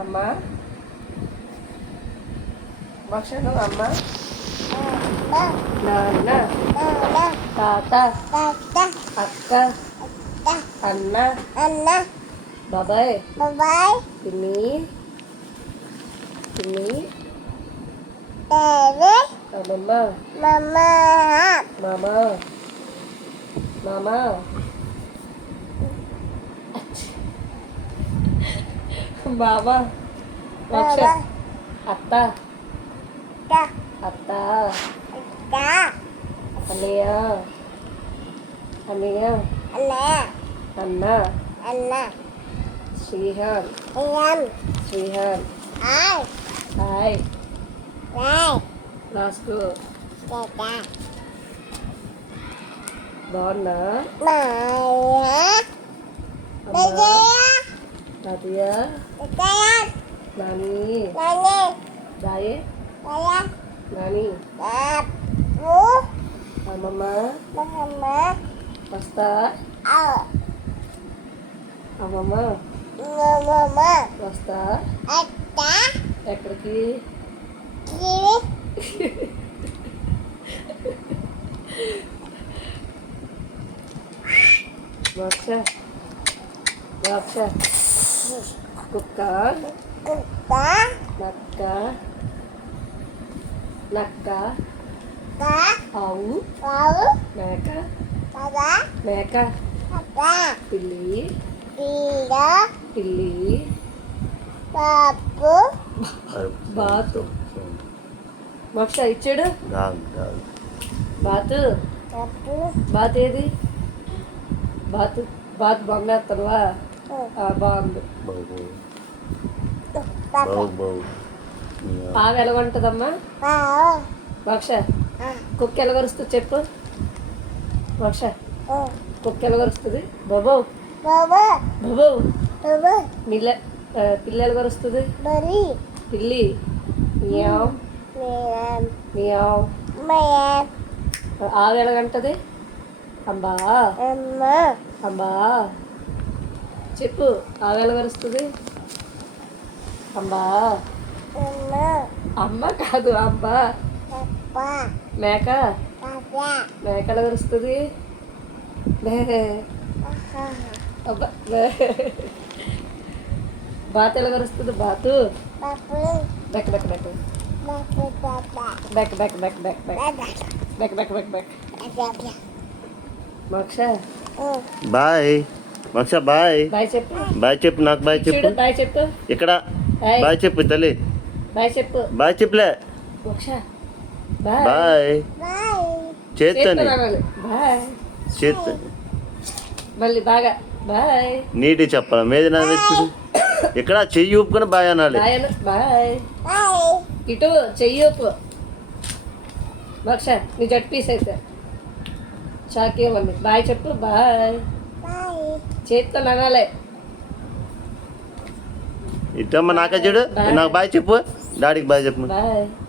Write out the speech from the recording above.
అమ్మా భక్షణం అమ్మ నాన్న తాత అక్క అన్న బాబాయ్ పిన్ని అమ్మమ్మ మామ బాబా భక్ష అత్త అన్నయ్య అన్న శ్రీహాన్ హాయ్ రాసుకో బాగున్నా తాతయ్య నాని దాయే నాని అమ్మమ్మ వస్తా అమ్మమ్మ వస్తా ఎక్కడికి భక్ష కుక్క నక్క ఆవు మేక పిల్లి బాతు భక్ష ఇచ్చాడు బాత్ ఏది బాతు బంగారు తరువా బాగుంది ఆవు ఎలాగుంటుందమ్మా భక్ష కుక్క ఎలాగరుస్తుంది చెప్పు భక్ష కుక్క ఎలాగరుస్తుంది బాబో పిల్ల ఎలాగరుస్తుంది పిల్లి మియావ్ ఆవు ఎలాగంటది అంబా చెప్పు ఆవు ఎలాగరుస్తుంది అంబా అమ్మ కాదు అబ్బా మేక ఎలాగరుస్తుంది అబ్బా బాతు ఎలాగరుస్తుంది బాతు బెక్ బెక్ బెక్ బెక్ బెక్ బెక్ బెక్ బెక్ బెక్ బెక్ బెక్ మోక్ష బాయ్ మోక్ష బాయ్ చెప్పు నాకు బాయ్ చెప్పు ఇక్కడ బాయ్ చెప్పు తల్లి బాయ్ చెప్పులే బాయ్ చేస్తాను మళ్ళీ బాగా బాయ్ నీటి చెప్పాలి మీద నా వ్యక్తుడు ఇక్కడ చెయ్యి ఊపుకొని బాయ్ అనాలి బాయ్ ఇటు చెయ్యి ఊపు మోక్ష నీ జట్ పీస్ అయితే చాకేమని బాయ్ చెప్పు బాయ్ చేత్తో అనాలే ఇటమ్మ నాకే చెడు నాకు బాయ్ చెప్పు డాడీకి బాయ్ చెప్పు బాయ్